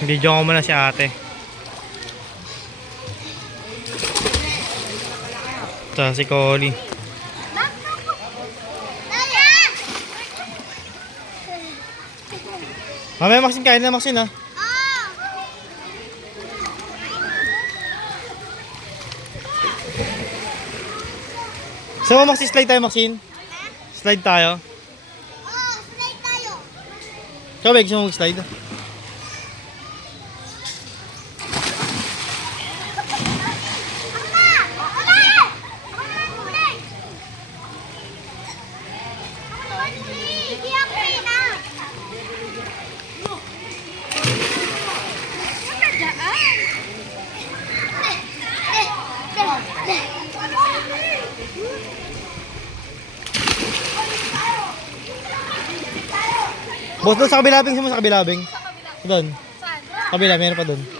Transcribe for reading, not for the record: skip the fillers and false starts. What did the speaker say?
Video ko muna si ate. Ito si Collie. Mamaya Maxine, kain na Maxine ha. So Maxine, slide tayo Maxine. Slide tayo. Slide tayo. Ikaw ba gusto mo mag-slide? Boss, doon sa kabilabing, sa kabilabing. Doon. Saan? Kabila, meron pa doon.